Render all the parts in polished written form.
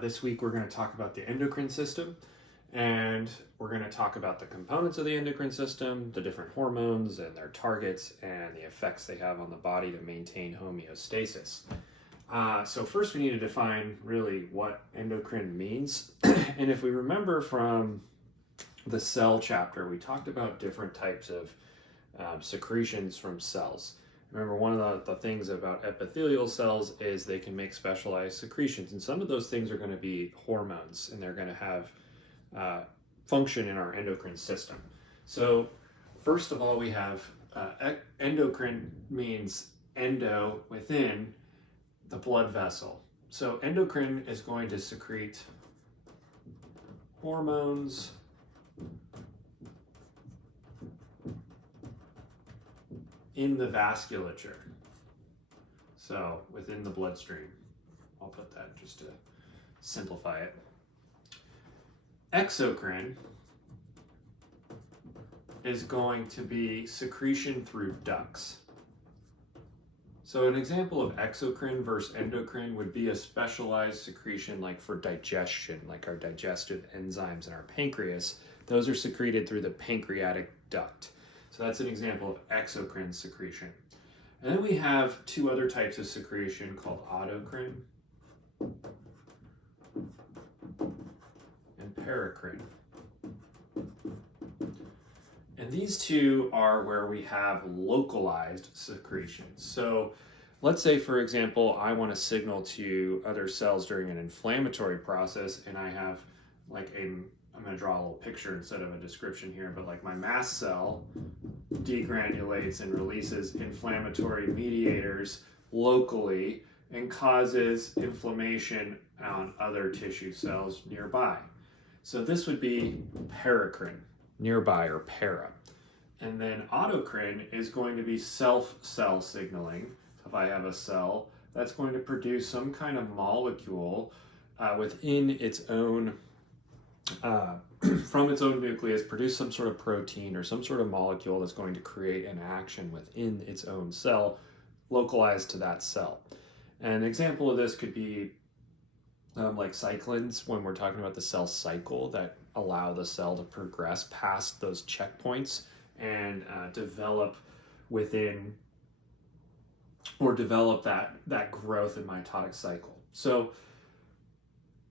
This week we're going to talk about the endocrine system, and we're going to talk about the components of the endocrine system, the different hormones and their targets, and the effects they have on the body to maintain homeostasis. So first we need to define really what endocrine means. And if we remember from the cell chapter, we talked about different types of secretions from cells. Remember, one of the things about epithelial cells is they can make specialized secretions, and some of those things are going to be hormones, and they're going to have function in our endocrine system. So first of all, we have endocrine means endo, within the blood vessel. So endocrine is going to secrete hormones in the vasculature, so within the bloodstream. I'll put that just to simplify it. Exocrine is going to be secretion through ducts. So an example of exocrine versus endocrine would be a specialized secretion like for digestion, like our digestive enzymes in our pancreas. Those are secreted through the pancreatic duct. So that's an example of exocrine secretion. And then we have two other types of secretion called autocrine and paracrine. And these two are where we have localized secretions. So let's say, for example, I want to signal to other cells during an inflammatory process, and I have like I'm going to draw a little picture instead of a description here, but like my mast cell degranulates and releases inflammatory mediators locally and causes inflammation on other tissue cells nearby. So this would be paracrine, nearby, or para. And then autocrine is going to be self-cell signaling. So if I have a cell, that's going to produce some kind of molecule within its own from its own nucleus, produce some sort of protein or some sort of molecule that's going to create an action within its own cell, localized to that cell. An example of this could be like cyclins, when we're talking about the cell cycle, that allow the cell to progress past those checkpoints and develop within, or develop that growth in mitotic cycle. So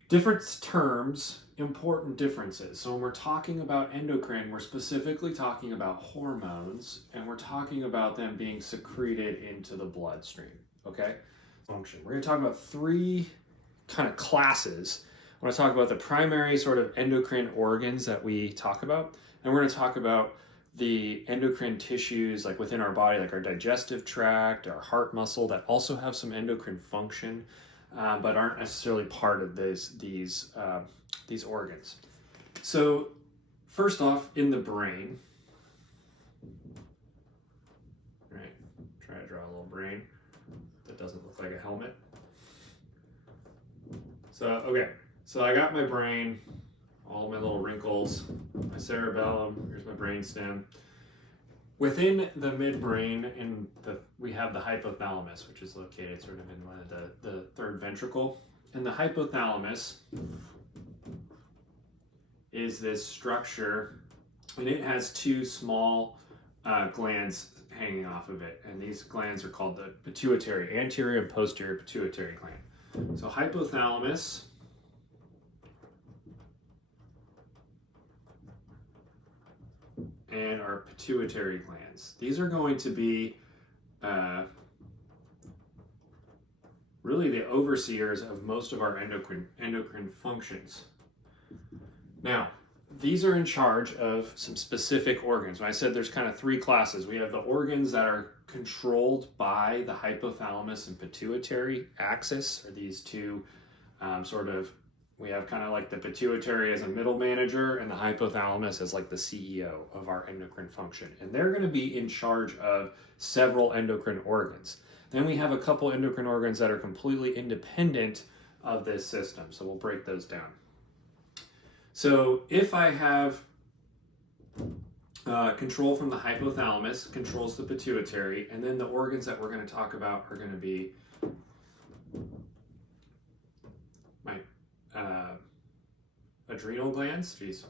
different terms, important differences. So when we're talking about endocrine, we're specifically talking about hormones, and we're talking about them being secreted into the bloodstream, okay? Function. We're going to talk about three kind of classes. I want to talk about the primary sort of endocrine organs that we talk about, and we're going to talk about the endocrine tissues like within our body, like our digestive tract, our heart muscle, that also have some endocrine function, but aren't necessarily part of these organs. So first off, in the brain, right? Try to draw a little brain that doesn't look like a helmet. So okay, so I got my brain, all my little wrinkles, my cerebellum. Here's my brain stem. Within the midbrain, we have the hypothalamus, which is located sort of in one of the third ventricle. And the hypothalamus is this structure, and it has two small glands hanging off of it. And these glands are called the pituitary, anterior and posterior pituitary gland. So hypothalamus and our pituitary glands. These are going to be really the overseers of most of our endocrine functions. Now, these are in charge of some specific organs. When I said there's kind of three classes, we have the organs that are controlled by the hypothalamus and pituitary axis, or these two we have kind of like the pituitary as a middle manager and the hypothalamus as like the CEO of our endocrine function. And they're going to be in charge of several endocrine organs. Then we have a couple endocrine organs that are completely independent of this system. So we'll break those down. So if I have control from the hypothalamus, controls the pituitary, and then the organs that we're going to talk about are going to be my adrenal glands. Geez.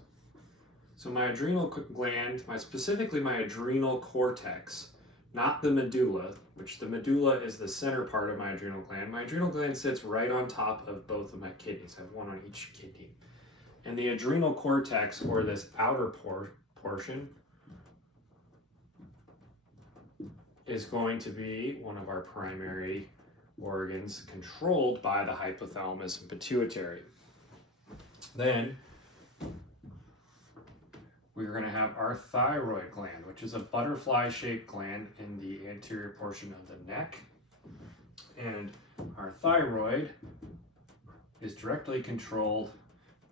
So my adrenal gland, specifically my adrenal cortex, not the medulla, which the medulla is the center part of my adrenal gland. My adrenal gland sits right on top of both of my kidneys. I have one on each kidney. And the adrenal cortex, or this outer portion, is going to be one of our primary organs controlled by the hypothalamus and pituitary. Then we're going to have our thyroid gland, which is a butterfly-shaped gland in the anterior portion of the neck. And our thyroid is directly controlled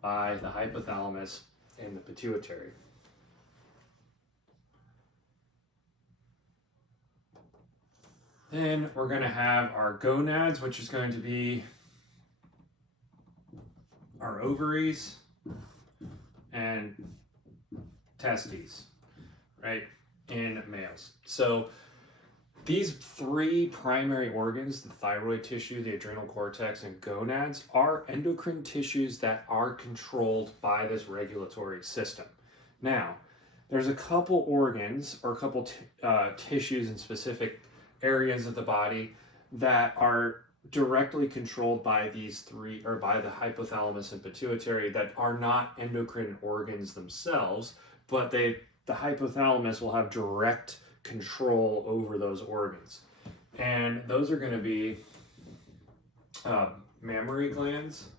by the hypothalamus and the pituitary. Then we're going to have our gonads, which is going to be our ovaries and testes, right, in males. So these three primary organs, the thyroid tissue, the adrenal cortex, and gonads, are endocrine tissues that are controlled by this regulatory system. Now, there's a couple organs or a couple tissues in specific areas of the body that are directly controlled by these three, or by the hypothalamus and pituitary, that are not endocrine organs themselves, but the hypothalamus will have direct control over those organs. And those are going to be mammary glands,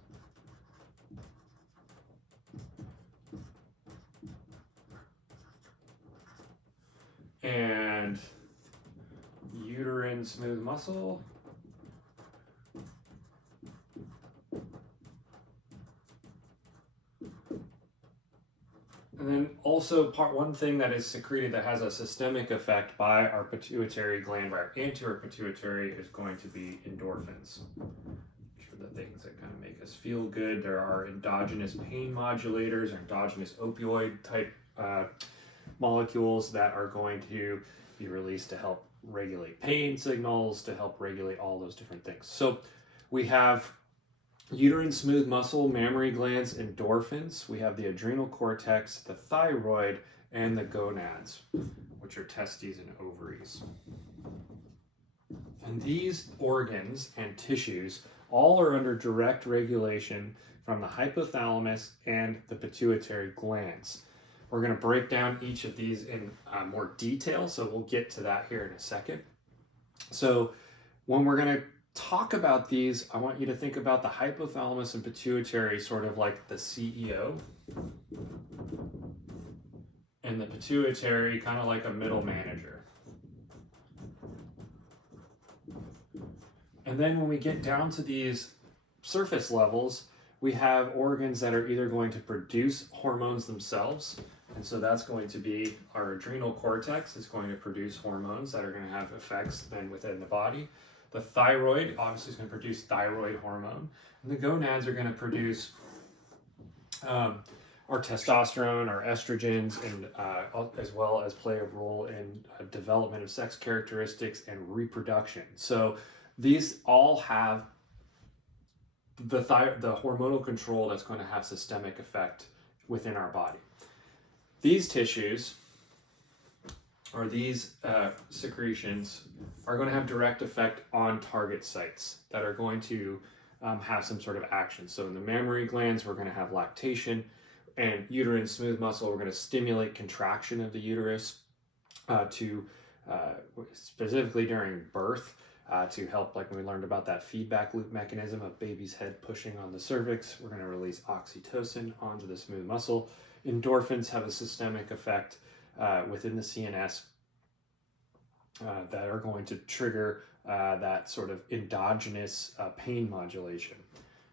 and uterine smooth muscle, and then also one thing that is secreted that has a systemic effect by our pituitary gland, by our anterior pituitary, is going to be endorphins, which are the things that kind of make us feel good. There are endogenous pain modulators or endogenous opioid type molecules that are going to be released to help regulate pain signals, to help regulate all those different things. So we have uterine smooth muscle, mammary glands, endorphins. We have the adrenal cortex, the thyroid, and the gonads, which are testes and ovaries. And these organs and tissues all are under direct regulation from the hypothalamus and the pituitary glands. We're going to break down each of these in more detail, so we'll get to that here in a second. So when we're going to talk about these, I want you to think about the hypothalamus and pituitary sort of like the CEO, and the pituitary kind of like a middle manager. And then when we get down to these surface levels, we have organs that are either going to produce hormones themselves, and so that's going to be our adrenal cortex is going to produce hormones that are going to have effects then within the body. The thyroid obviously is going to produce thyroid hormone, and the gonads are going to produce our testosterone, our estrogens, and as well as play a role in development of sex characteristics and reproduction. So these all have the hormonal control that's going to have systemic effect within our body. These tissues, or these secretions, are going to have direct effect on target sites that are going to have some sort of action. So in the mammary glands, we're going to have lactation, and uterine smooth muscle, we're going to stimulate contraction of the uterus specifically during birth, to help, like when we learned about that feedback loop mechanism of baby's head pushing on the cervix. We're going to release oxytocin onto the smooth muscle. Endorphins have a systemic effect within the CNS that are going to trigger that sort of endogenous pain modulation.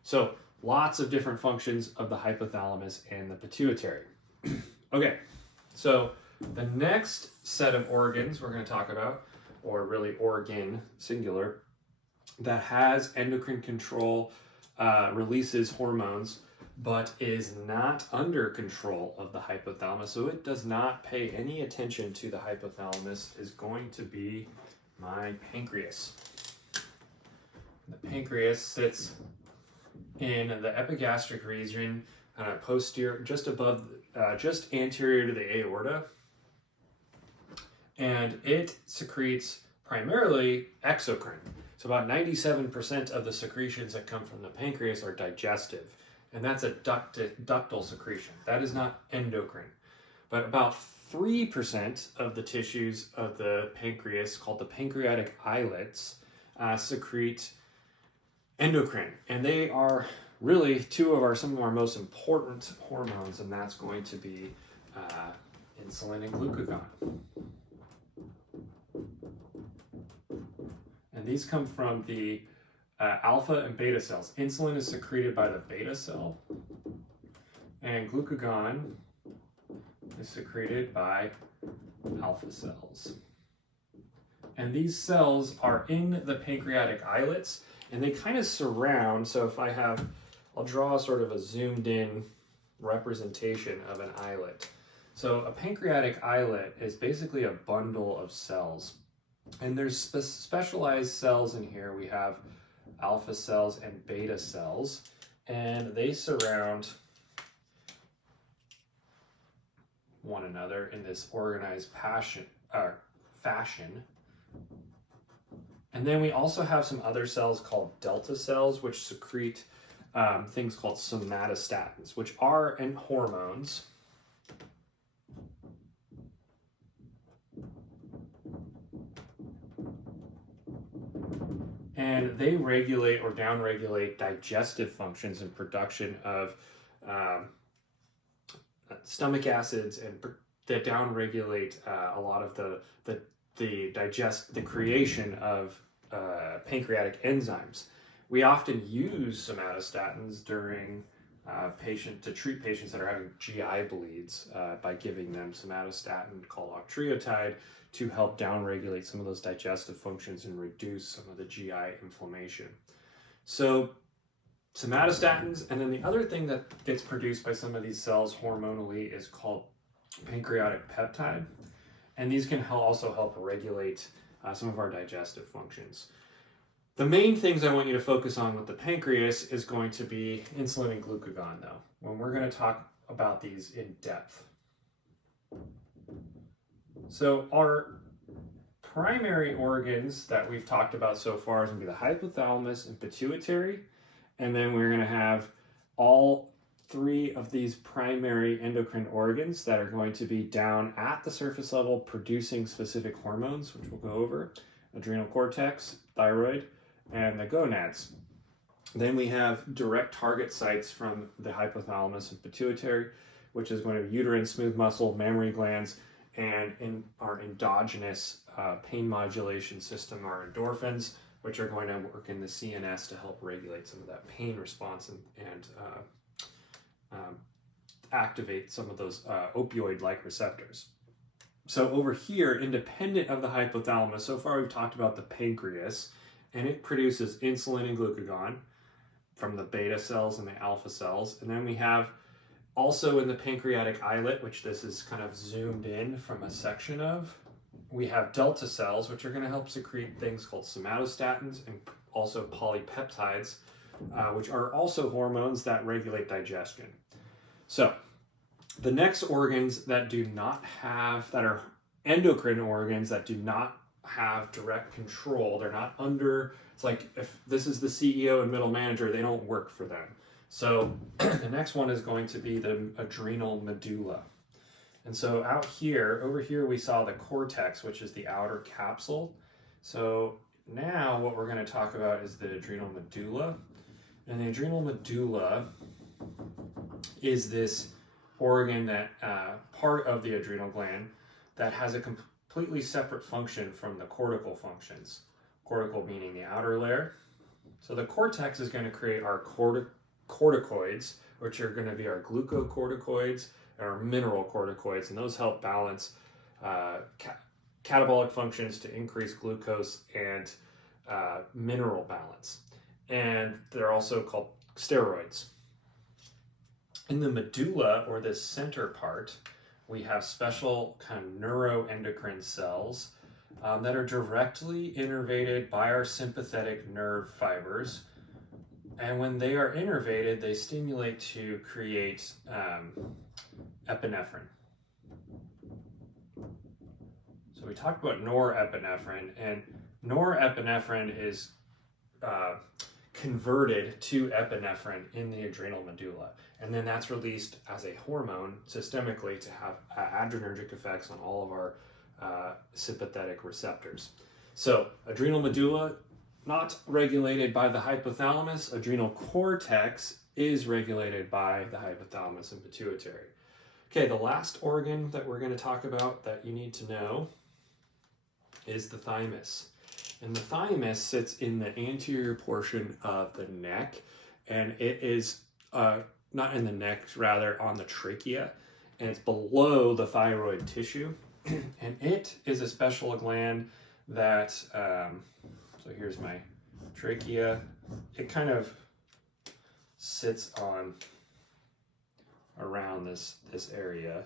So lots of different functions of the hypothalamus and the pituitary. Okay, so the next set of organs we're going to talk about, or really organ, singular, that has endocrine control, releases hormones, but is not under control of the hypothalamus, so it does not pay any attention to the hypothalamus, is going to be my pancreas. The pancreas sits in the epigastric region, posterior, just above, just anterior to the aorta, and it secretes primarily exocrine. So about 97% of the secretions that come from the pancreas are digestive, and that's a ductal secretion. That is not endocrine. But about 3% of the tissues of the pancreas, called the pancreatic islets, secrete endocrine, and they are really some of our most important hormones, and that's going to be insulin and glucagon. And these come from the alpha and beta cells. Insulin is secreted by the beta cell, and glucagon is secreted by alpha cells. And these cells are in the pancreatic islets, and they kind of surround. So if I'll draw sort of a zoomed in representation of an islet. So a pancreatic islet is basically a bundle of cells. And there's specialized cells in here. We have alpha cells and beta cells, and they surround one another in this organized fashion. And then we also have some other cells called delta cells, which secrete things called somatostatins, which are hormones. And they regulate or downregulate digestive functions and production of stomach acids, and that downregulate a lot of the creation of pancreatic enzymes. We often use somatostatins during to treat patients that are having GI bleeds by giving them somatostatin called octreotide to help downregulate some of those digestive functions and reduce some of the GI inflammation. So somatostatins, and then the other thing that gets produced by some of these cells hormonally is called pancreatic peptide, and these can also help regulate some of our digestive functions. The main things I want you to focus on with the pancreas is going to be insulin and glucagon, though, when we're going to talk about these in depth. So our primary organs that we've talked about so far is going to be the hypothalamus and pituitary, and then we're going to have all three of these primary endocrine organs that are going to be down at the surface level producing specific hormones, which we'll go over: adrenal cortex, thyroid, and the gonads. Then we have direct target sites from the hypothalamus and pituitary, which is going to be uterine smooth muscle, mammary glands, and in our endogenous pain modulation system, our endorphins, which are going to work in the CNS to help regulate some of that pain response and activate some of those opioid-like receptors. So over here, independent of the hypothalamus, so far we've talked about the pancreas, and it produces insulin and glucagon from the beta cells and the alpha cells. And then we have also in the pancreatic islet, which this is kind of zoomed in from a section of, we have delta cells, which are going to help secrete things called somatostatins and also polypeptides, which are also hormones that regulate digestion. So the next organs that are endocrine organs that do not have direct control, they're not under, it's like if this is the CEO and middle manager, they don't work for them. So the next one is going to be the adrenal medulla. And so over here we saw the cortex, which is the outer capsule. So now what we're going to talk about is the adrenal medulla. And the adrenal medulla is this organ that part of the adrenal gland that has a completely separate function from the cortical functions. Cortical meaning the outer layer. So the cortex is going to create our corticoids, which are going to be our glucocorticoids and our mineral corticoids, and those help balance catabolic functions to increase glucose and mineral balance. And they're also called steroids. In the medulla, or this center part, we have special kind of neuroendocrine cells that are directly innervated by our sympathetic nerve fibers. And when they are innervated, they stimulate to create epinephrine. So we talked about norepinephrine, and norepinephrine is converted to epinephrine in the adrenal medulla. And then that's released as a hormone systemically to have adrenergic effects on all of our sympathetic receptors. So adrenal medulla, not regulated by the hypothalamus. Adrenal cortex is regulated by the hypothalamus and pituitary. Okay, the last organ that we're going to talk about that you need to know is the thymus. And the thymus sits in the anterior portion of the neck, and it is not in the neck, rather on the trachea, and it's below the thyroid tissue. And it is a special gland that, so here's my trachea. It kind of sits on around this area,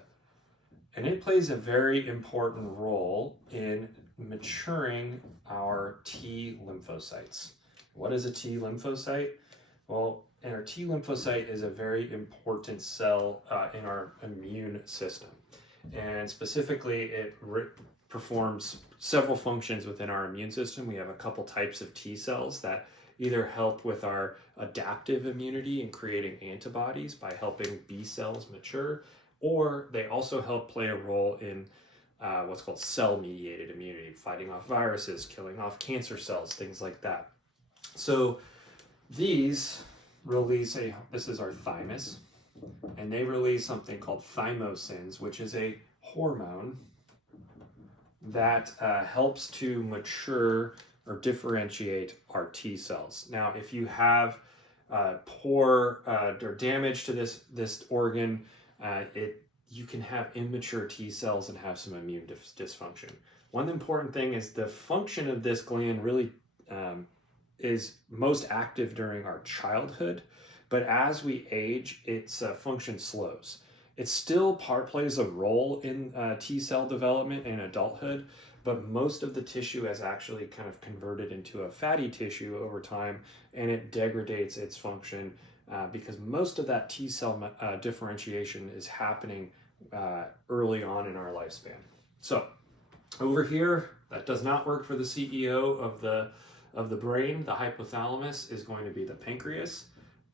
and it plays a very important role in maturing our T lymphocytes. What is a T lymphocyte? Well, our T lymphocyte is a very important cell in our immune system. And specifically, it performs several functions within our immune system. We have a couple types of T cells that either help with our adaptive immunity and creating antibodies by helping B cells mature, or they also help play a role in what's called cell-mediated immunity, fighting off viruses, killing off cancer cells, things like that. So these release this is our thymus, and they release something called thymosins, which is a hormone that helps to mature or differentiate our T cells. Now, if you have poor or damage to this organ, you can have immature T cells and have some immune dysfunction. One important thing is the function of this gland really is most active during our childhood, but as we age, its function slows. It still plays a role in T cell development in adulthood, but most of the tissue has actually kind of converted into a fatty tissue over time, and it degrades its function because most of that T cell differentiation is happening early on in our lifespan. So over here, that does not work for the CEO of the brain. The hypothalamus is going to be the pancreas,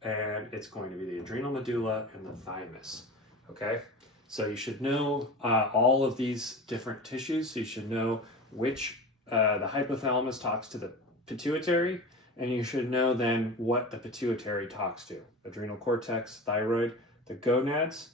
and it's going to be the adrenal medulla and the thymus. Okay, so you should know all of these different tissues. So you should know which the hypothalamus talks to the pituitary, and you should know then what the pituitary talks to: adrenal cortex, thyroid, the gonads.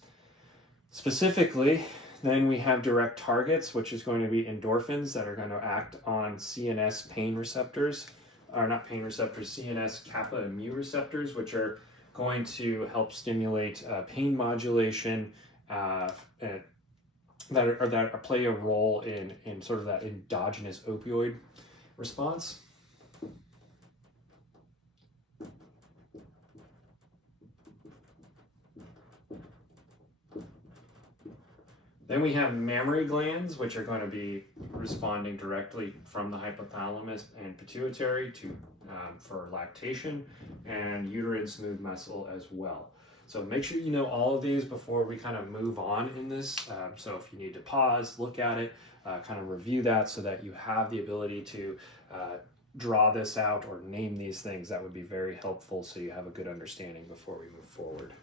Specifically, then we have direct targets, which is going to be endorphins that are going to act on CNS pain receptors, or not pain receptors, CNS kappa mu receptors, which are going to help stimulate pain modulation that play a role in sort of that endogenous opioid response. Then we have mammary glands, which are going to be responding directly from the hypothalamus and pituitary for lactation, and uterine smooth muscle as well. So make sure you know all of these before we kind of move on in this. So if you need to pause, look at it, kind of review that so that you have the ability to draw this out or name these things. That would be very helpful so you have a good understanding before we move forward.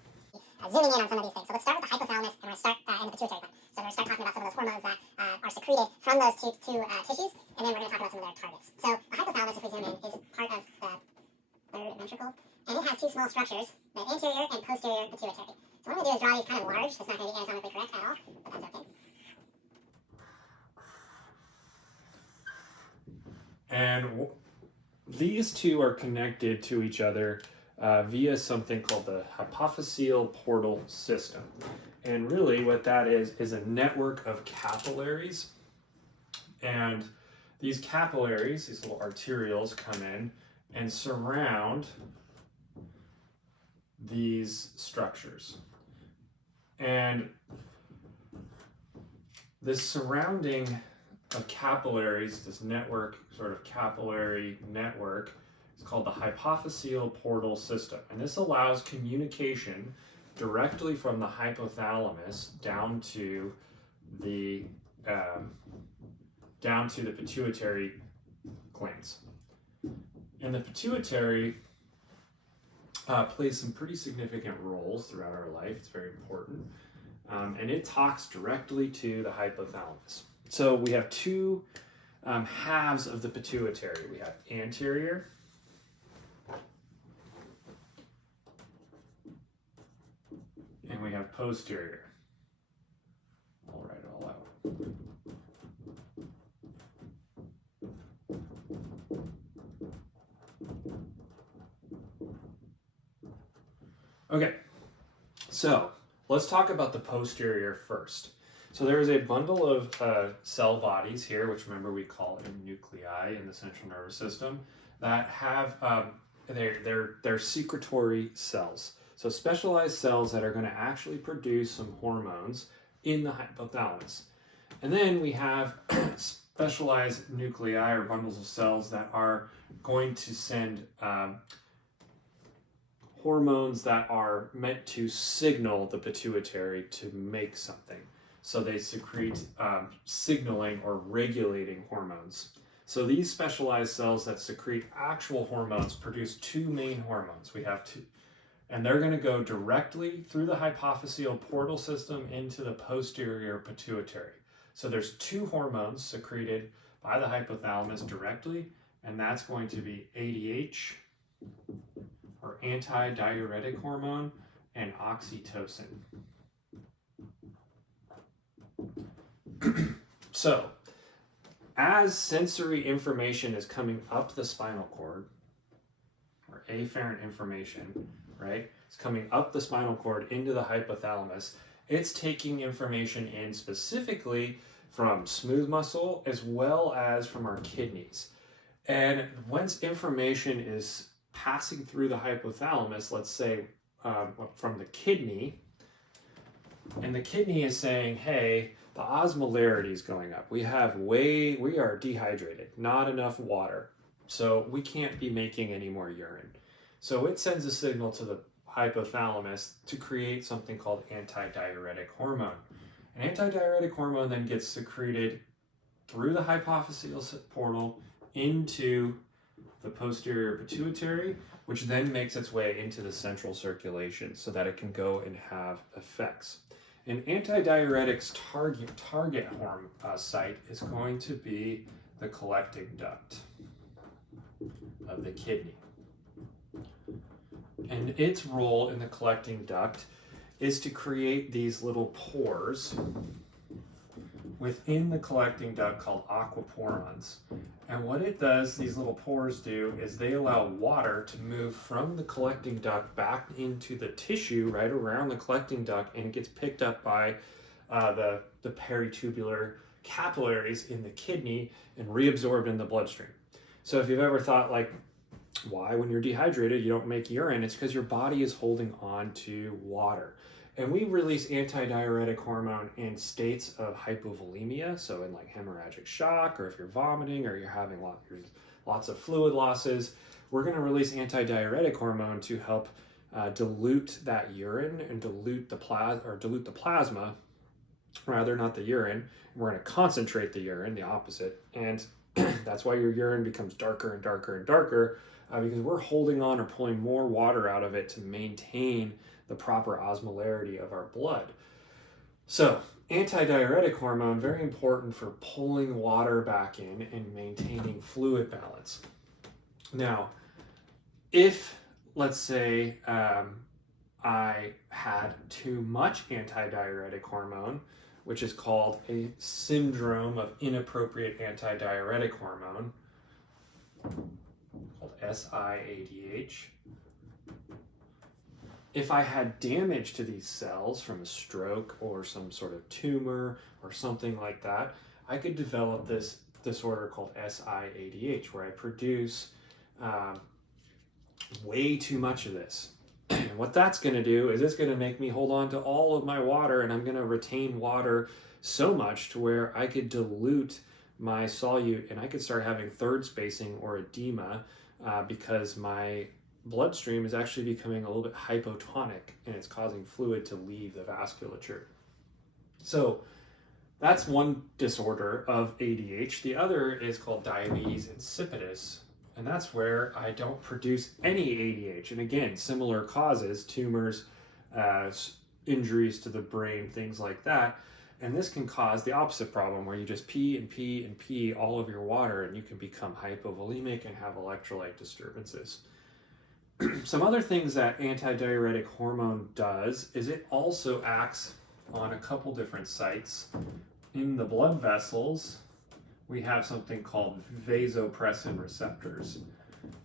Zooming in on some of these things. So let's start with the hypothalamus, and we're going to start in the pituitary gland. So we're going to start talking about some of those hormones that are secreted from those two tissues, and then we're going to talk about some of their targets. So the hypothalamus, if we zoom in, is part of the third ventricle, and it has two small structures, the anterior and posterior pituitary. So what I'm going to do is draw these kind of large, so it's not going to be anatomically correct at all, but that's okay. And these two are connected to each other via something called the hypophyseal portal system. And really what that is a network of capillaries. And these capillaries, these little arterioles, come in and surround these structures. And this surrounding of capillaries, this network, sort of capillary network, is called the hypophyseal portal system. And this allows communication directly from the hypothalamus down to the pituitary glands. And the pituitary plays some pretty significant roles throughout our life. It's very important. And it talks directly to the hypothalamus. So we have two halves of the pituitary. We have anterior and we have posterior. I'll write it all out. Okay, so let's talk about the posterior first. So there is a bundle of cell bodies here, which remember we call nuclei in the central nervous system, that have they're secretory cells. So specialized cells that are going to actually produce some hormones in the hypothalamus. And then we have specialized nuclei or bundles of cells that are going to send hormones that are meant to signal the pituitary to make something. So they secrete signaling or regulating hormones. So these specialized cells that secrete actual hormones produce two main hormones. We have two, and they're going to go directly through the hypophyseal portal system into the posterior pituitary. So there's two hormones secreted by the hypothalamus directly, and that's going to be ADH, or antidiuretic hormone, and oxytocin. So, as sensory information is coming up the spinal cord, or afferent information, right? It's coming up the spinal cord into the hypothalamus. It's taking information in specifically from smooth muscle as well as from our kidneys. And once information is passing through the hypothalamus, let's say from the kidney, and the kidney is saying, hey, the osmolarity is going up. We are dehydrated, not enough water. So we can't be making any more urine. So it sends a signal to the hypothalamus to create something called antidiuretic hormone. An antidiuretic hormone then gets secreted through the hypophyseal portal into the posterior pituitary, which then makes its way into the central circulation so that it can go and have effects. An antidiuretic's target site is going to be the collecting duct of the kidney. And its role in the collecting duct is to create these little pores within the collecting duct called aquaporons. And what it does, these little pores do, is they allow water to move from the collecting duct back into the tissue right around the collecting duct, and it gets picked up by the peritubular capillaries in the kidney and reabsorbed in the bloodstream. So if you've ever thought, like, why when you're dehydrated you don't make urine, it's because your body is holding on to water. And we release antidiuretic hormone in states of hypovolemia, so in like hemorrhagic shock, or if you're vomiting, or you're having lots of fluid losses, we're going to release antidiuretic hormone to help dilute that urine and dilute the plasma, rather, not the urine. We're going to concentrate the urine, the opposite, and that's why your urine becomes darker and darker and darker, because we're holding on or pulling more water out of it to maintain the proper osmolarity of our blood. So antidiuretic hormone, very important for pulling water back in and maintaining fluid balance. Now, if, let's say, I had too much antidiuretic hormone, which is called a syndrome of inappropriate antidiuretic hormone, called SIADH. If I had damage to these cells from a stroke or some sort of tumor or something like that, I could develop this disorder called SIADH, where I produce way too much of this. And what that's going to do is it's going to make me hold on to all of my water, and I'm going to retain water so much to where I could dilute my solute and I could start having third spacing or edema because my bloodstream is actually becoming a little bit hypotonic and it's causing fluid to leave the vasculature. So that's one disorder of ADH. The other is called diabetes insipidus, and that's where I don't produce any ADH. And again, similar causes, tumors, injuries to the brain, things like that. And this can cause the opposite problem where you just pee and pee and pee all of your water and you can become hypovolemic and have electrolyte disturbances. Some other things that antidiuretic hormone does is it also acts on a couple different sites. In the blood vessels, we have something called vasopressin receptors.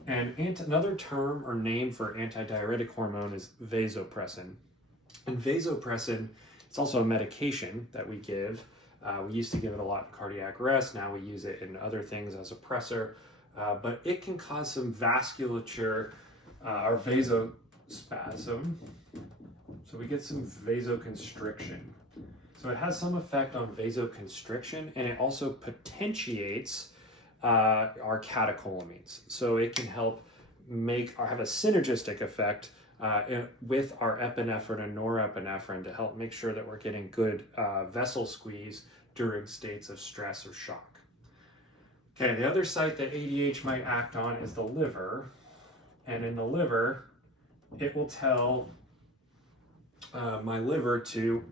And another term or name for antidiuretic hormone is vasopressin. And vasopressin, it's also a medication that we give. We used to give it a lot in cardiac arrest. Now we use it in other things as a pressor. But it can cause some vasculature or vasospasm. So we get some vasoconstriction. So it has some effect on vasoconstriction, and it also potentiates our catecholamines. So it can help make or have a synergistic effect with our epinephrine and norepinephrine to help make sure that we're getting good vessel squeeze during states of stress or shock. Okay, the other site that ADH might act on is the liver. And in the liver, it will tell my liver to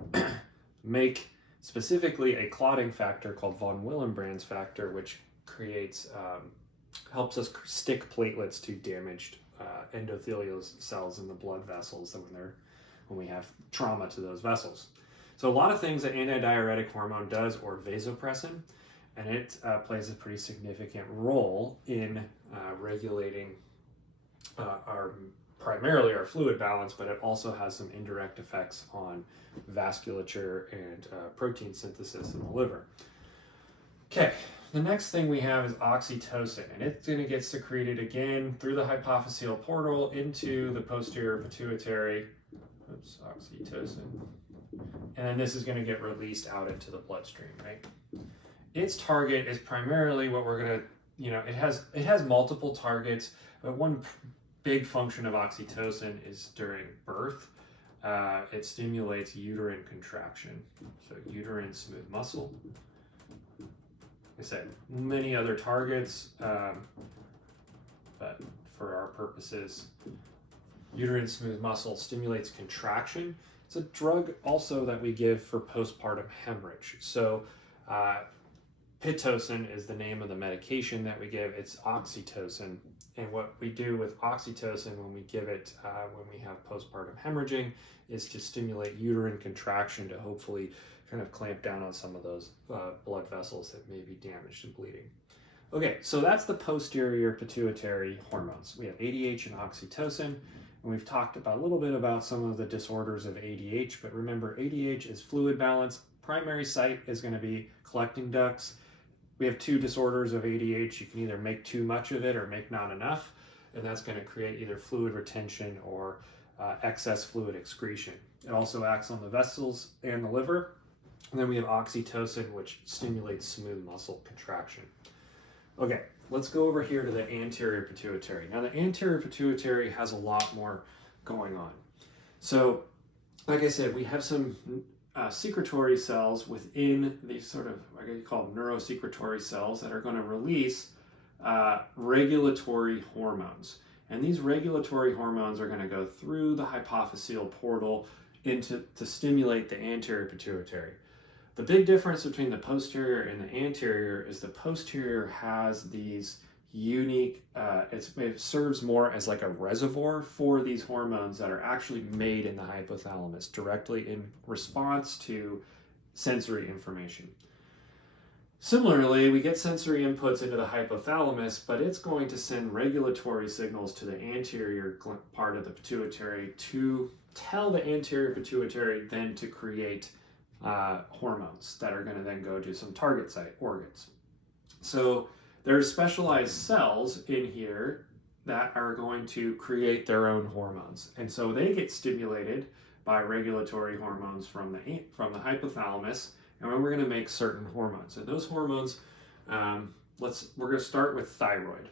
make specifically a clotting factor called von Willebrand's factor, which creates, helps us stick platelets to damaged endothelial cells in the blood vessels when we have trauma to those vessels. So a lot of things that antidiuretic hormone does, or vasopressin, and it plays a pretty significant role in regulating primarily our fluid balance, but it also has some indirect effects on vasculature and protein synthesis in the liver. Okay, the next thing we have is oxytocin, and it's going to get secreted again through the hypophyseal portal into the posterior pituitary. Oops, oxytocin. And then this is going to get released out into the bloodstream, right? Its target is primarily what we're going to, it has multiple targets, but one big function of oxytocin is during birth. It stimulates uterine contraction, so uterine smooth muscle. Like I said, many other targets, but for our purposes, uterine smooth muscle stimulates contraction. It's a drug also that we give for postpartum hemorrhage. So Pitocin is the name of the medication that we give. It's oxytocin. And what we do with oxytocin when we give it when we have postpartum hemorrhaging is to stimulate uterine contraction to hopefully kind of clamp down on some of those blood vessels that may be damaged and bleeding. Okay, so that's the posterior pituitary hormones. We have ADH and oxytocin, and we've talked about a little bit about some of the disorders of ADH, but remember ADH is fluid balance. Primary site is going to be collecting ducts. We have two disorders of ADH. You can either make too much of it or make not enough, and that's going to create either fluid retention or excess fluid excretion. It also acts on the vessels and the liver. And then we have oxytocin, which stimulates smooth muscle contraction. Okay, let's go over here to the anterior pituitary. Now, the anterior pituitary has a lot more going on. So, like I said, we have some secretory cells within these sort of, what you call neurosecretory cells that are going to release regulatory hormones. And these regulatory hormones are going to go through the hypophyseal portal to stimulate the anterior pituitary. The big difference between the posterior and the anterior is the posterior has these unique, it serves more as like a reservoir for these hormones that are actually made in the hypothalamus directly in response to sensory information. Similarly, we get sensory inputs into the hypothalamus, but it's going to send regulatory signals to the anterior part of the pituitary to tell the anterior pituitary then to create hormones that are going to then go to some target site organs. So there's specialized cells in here that are going to create their own hormones. And so they get stimulated by regulatory hormones from the hypothalamus, and we're going to make certain hormones. And those hormones, we're going to start with thyroid.